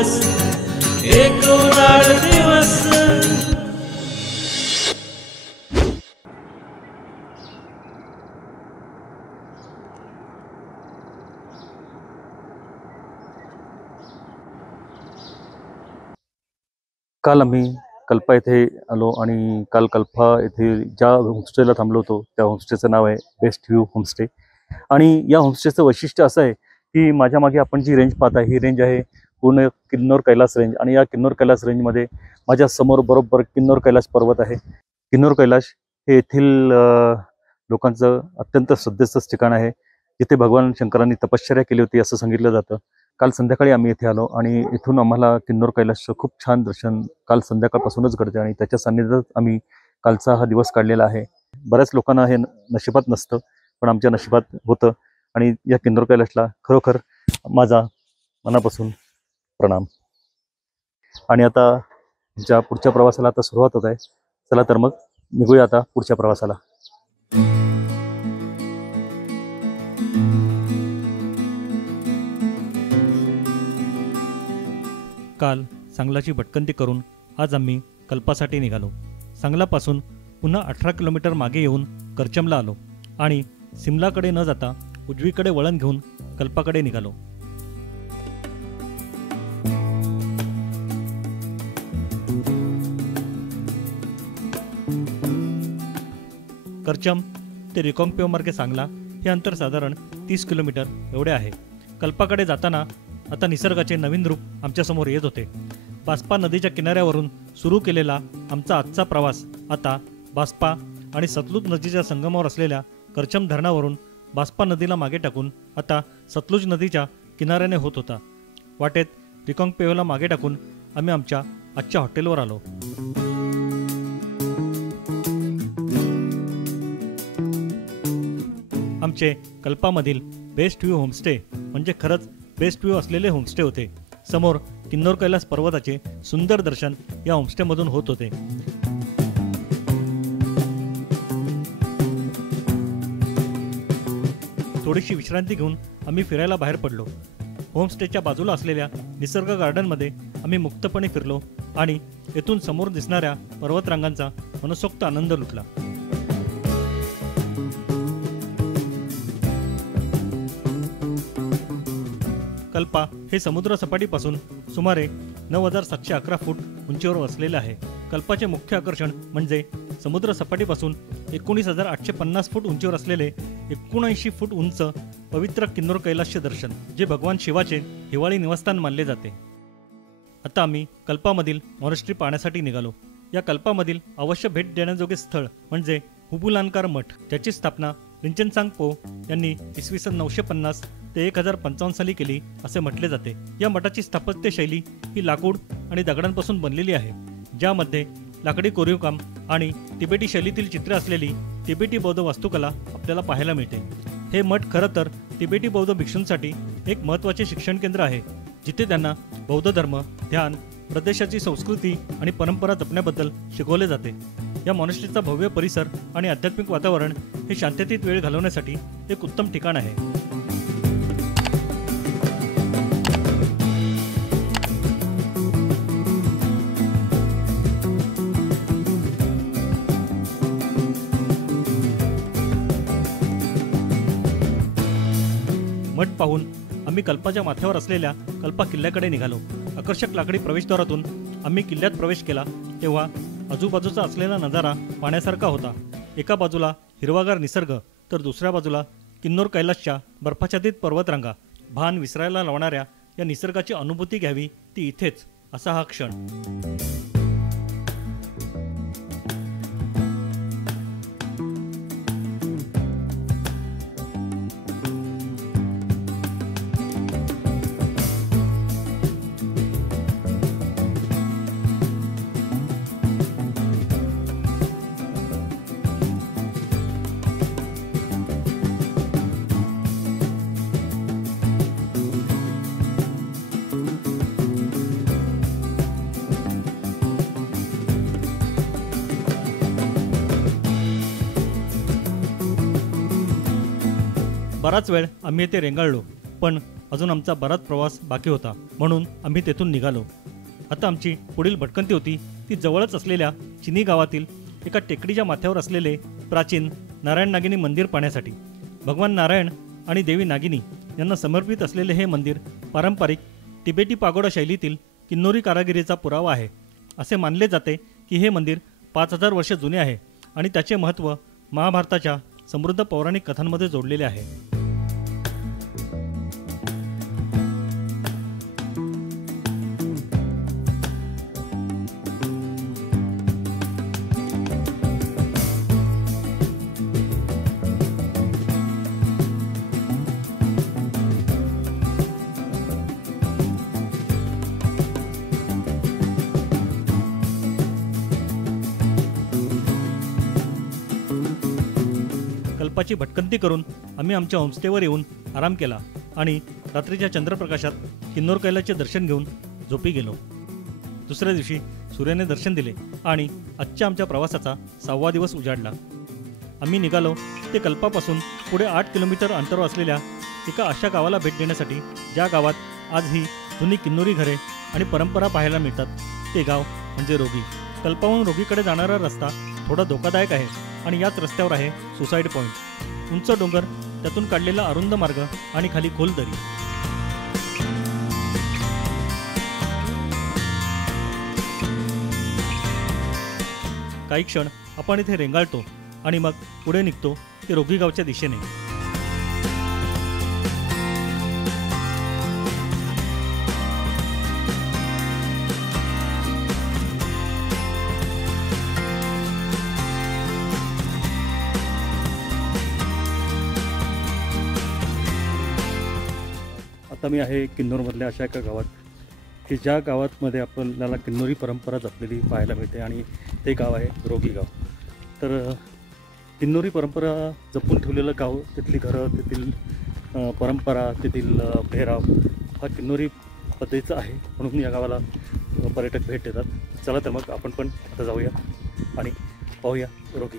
दिवस, एक उन्हाळ दिवस. काल आम्ही कल्पा येथे आलो आणि काल कल्पा येथे ज्या होमस्टेला थांबलो होतो त्या होमस्टेचं नाव आहे बेस्ट व्ह्यू होमस्टे. आणि या होमस्टेचं वैशिष्ट्य असं आहे की माझ्या मागे आपण जी रेंज पाहता ही रेंज आहे पूर्ण किन्नौर कैलास रेंज. आणि या किन्नौर कैलास रेंजमध्ये माझ्या समोर बरोबर किन्नौर कैलास पर्वत आहे. किन्नौर कैलास हे येथील लोकांचं अत्यंत श्रद्धेचं ठिकाण आहे, जिथे भगवान शंकरांनी तपश्चर्या केली होती असं सांगितलं जातं. काल संध्याकाळी आम्ही इथे आलो आणि इथून आम्हाला किन्नौर कैलासचं खूप छान दर्शन काल संध्याकाळपासूनच घडते आणि त्याच्या सान्निध्यात आम्ही कालचा हा दिवस काढलेला आहे. बऱ्याच लोकांना हे नशिबात नसतं, पण आमच्या नशिबात होतं. आणि या किन्नौर कैलासला खरोखर माझा मनापासून प्रणाम. आणि आता ज्या पुढच्या प्रवासाला आता सुरुवात होत आहे. चला तर मग निघूया आता पुढच्या प्रवासाला. काल सांगलाची भटकंती करून आज आम्ही कल्पासाठी निघालो. सांगलापासून पुन्हा 18 किलोमीटर मागे येऊन करचमला आलो आणि सिमलाकडे न जाता उजवीकडे वळण घेऊन कल्पाकडे निघालो. करचम ते रिकॉन्गपिओ मार्गे सांगला हे अंतर साधारण 30 किलोमीटर एवढे आहे. कल्पाकडे जाताना आता निसर्गाचे नवीन रूप आमच्यासमोर येत होते. बास्पा नदीच्या किनाऱ्यावरून सुरू केलेला आमचा आजचा प्रवास आता बास्पा आणि सतलुज नदीच्या संगमावर असलेल्या करचम धरणावरून बास्पा नदीला मागे टाकून आता सतलुज नदीच्या किनाऱ्याने होत होता. वाटेत रिकॉन्गपिओला मागे टाकून आम्ही आमच्या आजच्या हॉटेलवर आलो. आमचे कल्पामधील बेस्ट व्ह्यू होमस्टे म्हणजे खरंच बेस्ट व्ह्यू असलेले होमस्टे होते. समोर किन्नौर कैलास पर्वताचे सुंदर दर्शन या होमस्टेमधून होत होते. थोडीशी विश्रांती घेऊन आम्ही फिरायला बाहेर पडलो. होमस्टेच्या बाजूला असलेल्या निसर्ग गार्डनमध्ये आम्ही मुक्तपणे फिरलो आणि येथून समोर दिसणाऱ्या पर्वतरांगांचा मनसोक्त आनंद लुटला. कल्पा हे समुद्र सपाटीपासून सुमारे 9,711 फूट उंचीवर वसलेले आहे. कल्पाचे मुख्य आकर्षण म्हणजे समुद्र सपाटीपासून 19,850 फूट उंचीवर असलेले 79 फूट उंच पवित्र किन्नौर कैलासचे दर्शन, जे भगवान शिवाचे हिवाळी निवासस्थान मानले जाते. आता आम्ही कल्पामधील मॉनेस्ट्री पाहण्यासाठी निघालो. या कल्पामधील अवश्य भेट देण्याजोगे स्थळ म्हणजे हुबुलानकार मठ, ज्याची स्थापना रिंचनसांगपो यांनी इसवी सन 950 ते 1055 साली केली असे म्हटले जाते. या मठाची स्थापत्य शैली ही लाकूड आणि दगडांपासून बनलेली आहे, ज्यामध्ये लाकडी कोरीवकाम आणि तिबेटी शैलीतील चित्रे असलेली तिबेटी बौद्ध वास्तुकला आपल्याला पाहायला मिळते. हे मठ खरं तर तिबेटी बौद्ध भिक्षूंसाठी एक महत्त्वाचे शिक्षण केंद्र आहे, जिथे त्यांना बौद्ध धर्म, ध्यान, प्रदेशाची संस्कृती आणि परंपरा जपण्याबद्दल शिकवले जाते. या मॉनेस्ट्रीचा भव्य परिसर आणि आध्यात्मिक वातावरण हे शांततेत वेळ घालवण्यासाठी एक उत्तम ठिकाण आहे. मठ पाहून आम्ही कल्पाच्या माथ्यावर असलेल्या कल्पा किल्ल्याकडे निघालो. आकर्षक लाकडी प्रवेशद्वारातून आम्ही किल्ल्यात प्रवेश केला तेव्हा आजूबाजूचा असलेला नजारा पाहण्यासारखा होता. एका बाजूला हिरवागार निसर्ग तर दुसऱ्या बाजूला किन्नौर कैलासच्या बर्फाच्छादित पर्वतरांगा. भान विसरायला लावणाऱ्या या निसर्गाची अनुभूती घ्यावी ती इथेच, असा हा क्षण. बराच वेळ आम्ही येथे रेंगाळलो, पण अजून आमचा बराच प्रवास बाकी होता, म्हणून आम्ही तेथून निघालो. आता आमची पुढील भटकंती होती ती जवळच असलेल्या चिनी गावातील एका टेकडीच्या माथ्यावर असलेले प्राचीन नारायण नागिनी मंदिर पाहण्यासाठी. भगवान नारायण आणि देवी नागिनी यांना समर्पित असलेले हे मंदिर पारंपरिक तिबेटी पागोडा शैलीतील किन्नोरी कारागिरीचा पुरावा आहे. असे मानले जाते की हे मंदिर 5000 वर्ष जुने आहे आणि त्याचे महत्त्व महाभारताच्या समृद्ध पौराणिक कथांमध्ये जोडलेले आहे. कल्पाची भटकंती करून आम्ही आमच्या होमस्टेवर येऊन आराम केला आणि रात्रीच्या चंद्रप्रकाशात किन्नौर कैलासचे दर्शन घेऊन झोपी गेलो. दुसऱ्या दिवशी सूर्याने दर्शन दिले आणि आजच्या आमच्या प्रवासाचा 6वा दिवस उजाडला. आम्ही निघालो ते कल्पापासून पुढे 8 किलोमीटर अंतरावर असलेल्या एका अशा गावाला भेट देण्यासाठी ज्या गावात आजही जुनी किन्नोरी घरे आणि परंपरा पाहायला मिळतात. ते गाव म्हणजे रोगी. कल्पाहून रोगीकडे जाणारा रस्ता थोडा धोकादायक आहे आणि याच रस्त्यावर आहे सुसाईड पॉईंट. उंच डोंगर, त्यातून काढलेला अरुंद मार्ग आणि खाली खोल दरी. काही क्षण आपण इथे रेंगाळतो आणि मग पुढे निघतो ते रोगी गावच्या दिशेने. आता मी आहे किन्नौरमधल्या अशा एका गावात की ज्या गावामध्ये आपल्याला किन्नौरी परंपरा जपलेली पाहायला मिळते आणि ते गाव आहे रोगी गाव. तर किन्नौरी परंपरा जपून ठेवलेलं गाव, तिथली घरं, तेथील परंपरा, तेथील पेहराव हा किन्नौरी पद्धतीचा आहे, म्हणून या गावाला पर्यटक भेट देतात. चला तर मग आपण पण आता जाऊया आणि पाहूया रोगी.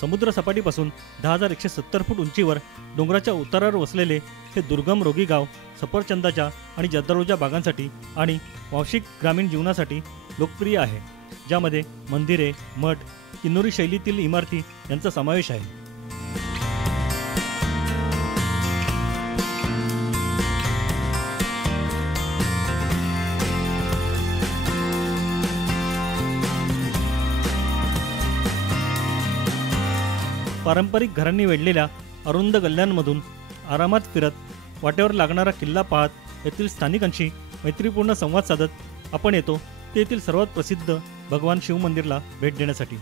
समुद्र सपाटीपासून 10,170 फूट उंचीवर डोंगराच्या उतारावर वसलेले हे दुर्गम रोगी गाव सफरचंदाच्या आणि जर्दाळूच्या बागांसाठी आणि वांशिक ग्रामीण जीवनासाठी लोकप्रिय आहे, ज्यामध्ये मंदिरे, मठ, किन्नौरी शैलीतील इमारती यांचा समावेश आहे. पारंपरिक घरांनी वेढलेल्या अरुंद गल्ल्यांमधून आरामात फिरत वाटेवर लागणारा किल्ला पाहत येथील स्थानिकांशी मैत्रीपूर्ण संवाद साधत आपण येतो ते येथील सर्वात प्रसिद्ध भगवान शिव मंदिरला भेट देण्यासाठी.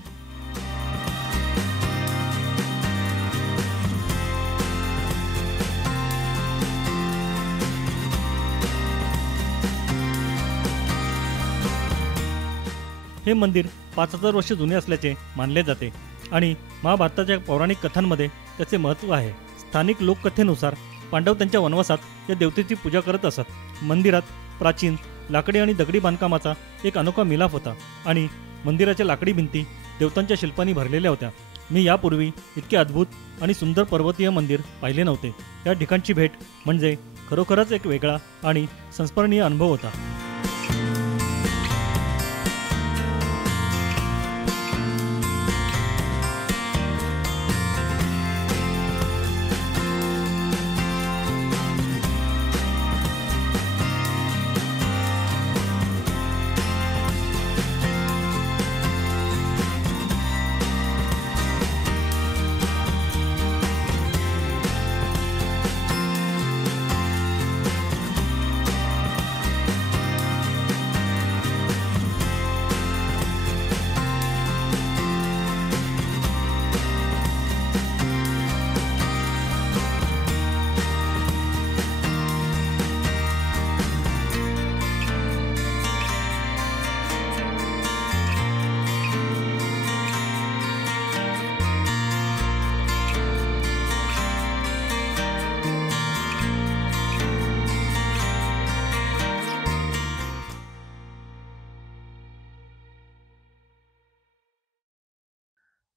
हे मंदिर 5000 वर्ष जुने असल्याचे मानले जाते आणि महाभारताच्या पौराणिक कथांमध्ये त्याचे महत्त्व आहे. स्थानिक लोककथेनुसार पांडव त्यांच्या वनवासात या देवतेची पूजा करत असत. मंदिरात प्राचीन लाकडी आणि दगडी बांधकामाचा एक अनोखा मिलाफ होता आणि मंदिराच्या लाकडी भिंती देवतांच्या शिल्पांनी भरलेल्या होत्या. मी यापूर्वी इतके अद्भुत आणि सुंदर पर्वतीय मंदिर पाहिले नव्हते. या ठिकाणची भेट म्हणजे खरोखरच एक वेगळा आणि संस्मरणीय अनुभव होता.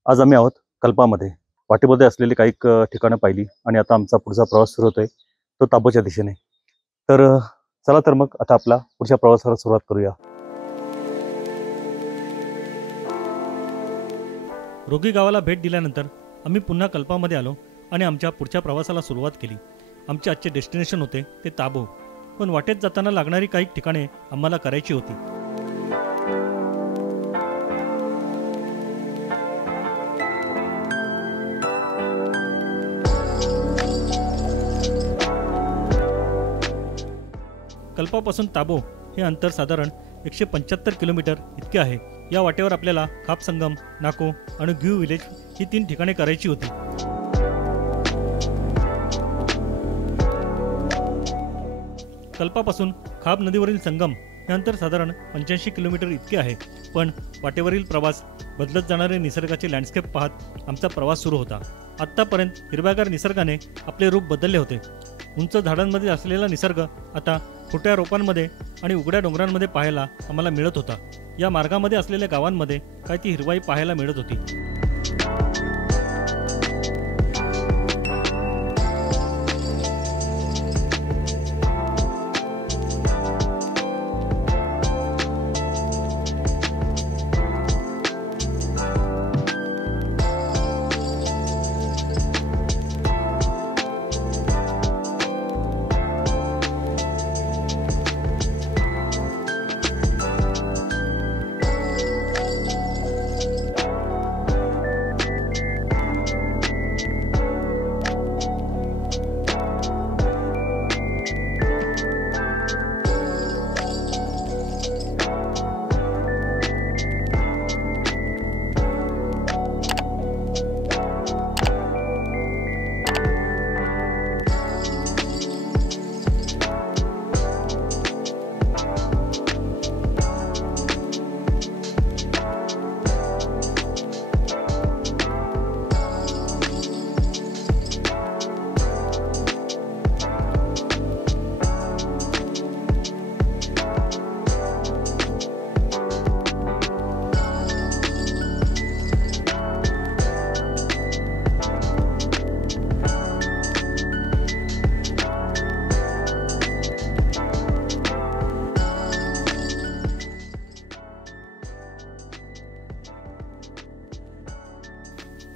आज आम्ही आहोत कल्पामध्ये. वाटेमध्ये असलेली काही ठिकाणं पाहिली आणि आता आमचा पुढचा प्रवास सुरू होतोय तो ताबोच्या दिशेने. तर चला तर मग आता आपला पुढच्या प्रवासाला सुरुवात करूया. रोगी गावाला भेट दिल्यानंतर आम्ही पुन्हा कल्पामध्ये आलो आणि आमच्या पुढच्या प्रवासाला सुरुवात केली. आमचे आजचे डेस्टिनेशन होते ते ताबो, पण वाटेत जाताना लागणारी काही ठिकाणे आम्हाला करायची होती. कल्पापासून ताबो हे अंतर साधारण 175 किलोमीटर इतके आहे. या वाटेवर आपल्याला खापसंगम, नाको आणि ग्यू विलेज ही 3 ठिकाणे करायची होती. कल्पापासून खाप नदीवरील संगम हे अंतर साधारण 85 किलोमीटर इतके आहे. पण वाटेवरील प्रवास, बदलत जाणारे निसर्गाचे लँडस्केप पाहत आमचा प्रवास सुरू होता. आत्तापर्यंत हिरव्यागार निसर्गाने आपले रूप बदलले होते. उंच झाडांमध्ये असलेला निसर्ग आता खोट्या रोपांमध्ये आणि उघड्या डोंगरांमध्ये पाहायला आम्हाला मिळत होता. या मार्गामध्ये असलेल्या गावांमध्ये काय ती हिरवाई पाहायला मिळत होती.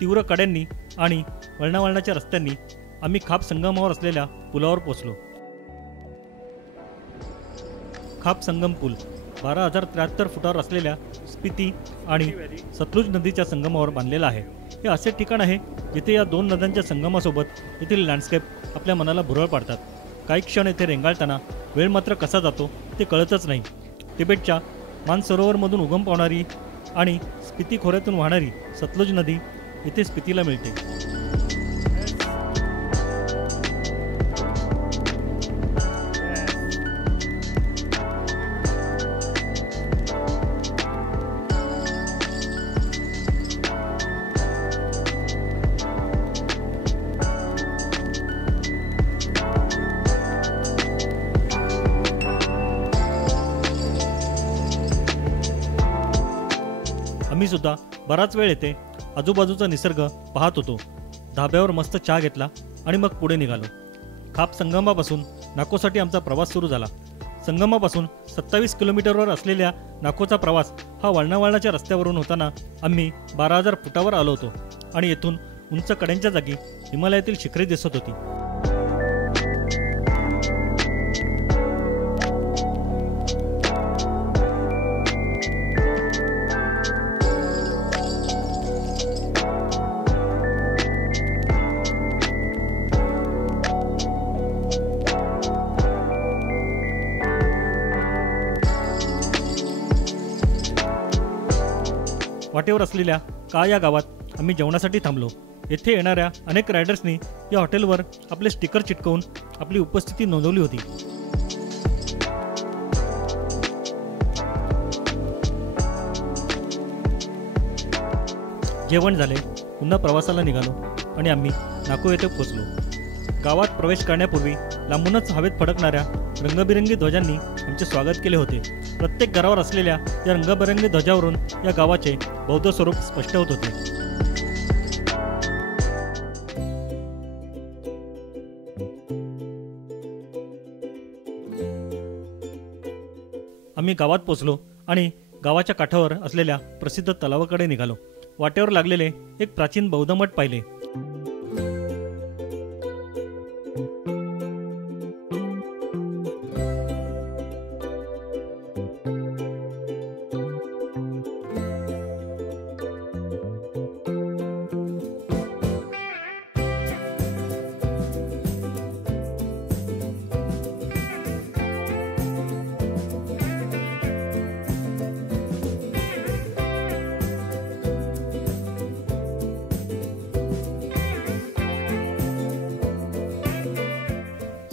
तीव्र कड्यांनी आणि वळणावळणाच्या रस्त्यांनी आम्ही खाप संगमावर असलेल्या पुलावर पोहोचलो. खाप संगम पूल 12,073 फुटावर असलेल्या स्पिती आणि सतलुज नदीच्या संगमावर बांधलेला आहे. हे असे ठिकाण आहे जिथे या 2 नद्यांच्या संगमासोबत येथील लँडस्केप आपल्या मनाला भुरळ पाडतात. काही क्षण येथे रेंगाळताना वेळ मात्र कसा जातो ते कळतच नाही. तिबेटच्या मानसरोवरमधून उगम पावणारी आणि स्पिती खोऱ्यातून वाहणारी सतलुज नदी इथे स्पितीला मिळते. आम्ही सुद्धा बराच वेळ येते आजूबाजूचा निसर्ग पाहत होतो. धाब्यावर मस्त चहा घेतला आणि मग पुढे निघालो. खाप संगमापासून नाकोसाठी आमचा प्रवास सुरू झाला. संगमापासून 27 किलोमीटरवर असलेल्या नाकोचा प्रवास हा वळणावळणाच्या रस्त्यावरून होताना आम्ही 12,000 फुटावर आलो होतो आणि येथून उंच कड्यांच्या जागी हिमालयातील शिखरे दिसत होती. वाटेवर असलेल्या का या गावात आम्ही जेवणासाठी थांबलो. येथे येणाऱ्या अनेक रायडर्सनी या हॉटेलवर आपले स्टिकर चिटकवून आपली उपस्थिती नोंदवली होती. जेवण झाले, पुन्हा प्रवासाला निघालो आणि आम्ही नाको येथे पोहोचलो. गावात प्रवेश करण्यापूर्वी लांबूनच हवेत फडकणाऱ्या रंगबिरंगी ध्वजांनी आमचे स्वागत केले होते. प्रत्येक घरावर असलेल्या या रंगबिरंगी ध्वजावरून या गावाचे बौद्ध स्वरूप स्पष्ट होत होते. आम्ही गावात पोचलो आणि गावाच्या काठावर असलेल्या प्रसिद्ध तलावाकडे निघालो. वाटेवर लागलेले एक प्राचीन बौद्ध मठ पाहिले.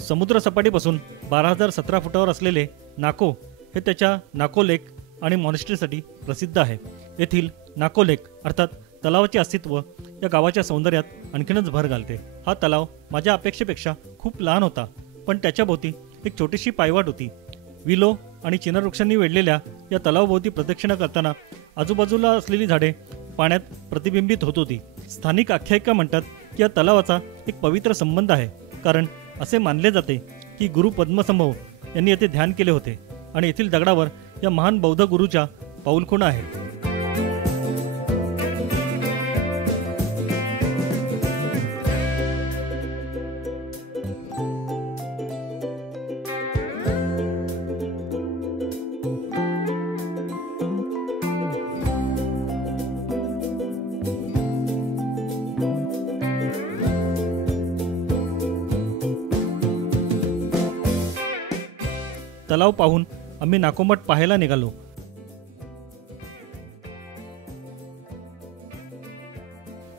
समुद्र सपाटीपासून 12,017 फुटावर असलेले नाको हे त्याच्या नाको लेक आणि मॉनेस्ट्रीसाठी प्रसिद्ध आहे. येथील नाको लेक अर्थात तलावाचे अस्तित्व या गावाच्या सौंदर्यात आणखीनच भर घालते. हा तलाव माझ्या अपेक्षेपेक्षा खूप लहान होता, पण त्याच्या भोवती एक छोटीशी पायवाट होती. विलो आणि चिनार वृक्षांनी वेढलेल्या या तलावाभोवती प्रदक्षिणा करताना आजूबाजूला असलेली झाडे पाण्यात प्रतिबिंबित होत होती. स्थानिक आख्यायिका म्हणतात की या तलावाचा एक पवित्र संबंध आहे, कारण असे मानले जाते की गुरु पद्मसंभव यांनी येथे ध्यान केले होते आणि येथील दगडावर या महान बौद्ध गुरूच्या पाऊलखुणा आहेत. तलाव पाहून आम्ही नाकोमठ पाहायला निघालो.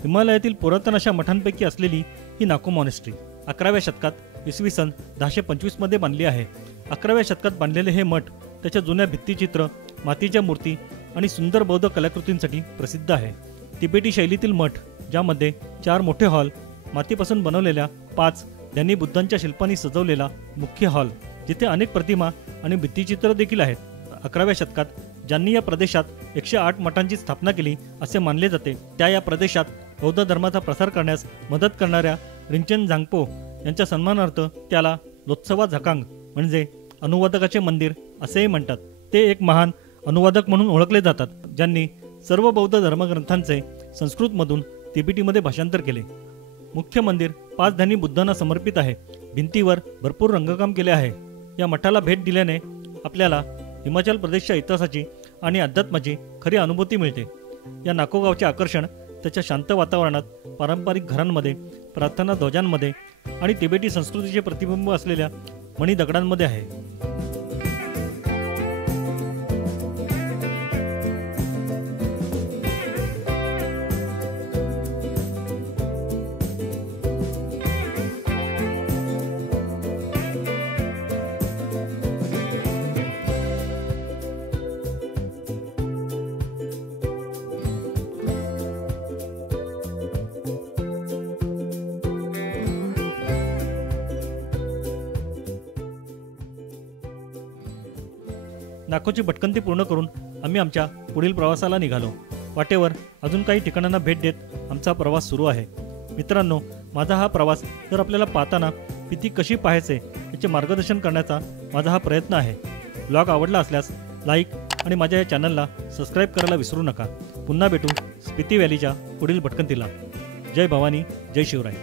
हिमालयातील पुरातन अशा मठांपैकी असलेली ही नाको मॉनेस्ट्री 11व्या शतकात इसवी सन 1025 मध्ये बांधली आहे. 11व्या शतकात बांधलेले हे मठ त्याच्या जुन्या भित्तिचित्र, मातीच्या मूर्ती आणि सुंदर बौद्ध कलाकृतींसाठी प्रसिद्ध आहे. तिबेटी शैलीतील मठ, ज्यामध्ये 4 मोठे हॉल, मातीपासून बनवलेल्या 5 ध्यानी बुद्धांच्या शिल्पांनी सजवलेला मुख्य हॉल, जिथे अनेक प्रतिमा आणि भित्तिचित्र देखील आहेत. 11व्या शतकात ज्यांनी या प्रदेशात 108 मठांची स्थापना केली असे मानले जाते, त्या या प्रदेशात बौद्ध धर्माचा प्रसार करण्यास मदत करणाऱ्या रिंचेन झांगपो यांच्या सन्मानार्थ त्याला लोत्सवा झाकांग म्हणजे अनुवादकाचे मंदिर असेही म्हणतात. ते एक महान अनुवादक म्हणून ओळखले जातात, ज्यांनी सर्व बौद्ध धर्मग्रंथांचे संस्कृतमधून तिबेटीमध्ये भाषांतर केले. मुख्य मंदिर 5 ध्यानी बुद्धांना समर्पित आहे. भिंतीवर भरपूर रंगकाम केले आहे. या मठाला भेट दिल्याने आपल्याला हिमाचल प्रदेशच्या इतिहासाची आणि अध्यात्माची खरी अनुभूती मिळते. या नाको गावचे आकर्षण त्याच्या शांत वातावरणात, पारंपरिक घरांमध्ये, प्रार्थना ध्वजांमध्ये आणि तिबेटी संस्कृतीचे प्रतिबिंब असलेल्या मणी दगडांमध्ये आहे. नाकोची भटकंती पूर्ण करून आम्ही आमच्या पुढील प्रवासाला निघालो. वाटेवर अजून काही ठिकाणांना भेट देत आमचा प्रवास सुरू आहे. मित्रांनो, माझा हा प्रवास जर आपल्याला पाहताना स्पिती कशी पाहायचे याचे मार्गदर्शन करण्याचा माझा हा प्रयत्न आहे. ब्लॉग आवडला असल्यास लाईक आणि माझ्या या चॅनलला सबस्क्राईब करायला विसरू नका. पुन्हा भेटू स्पिती व्हॅलीच्या पुढील भटकंतीला. जय भवानी, जय शिवराय.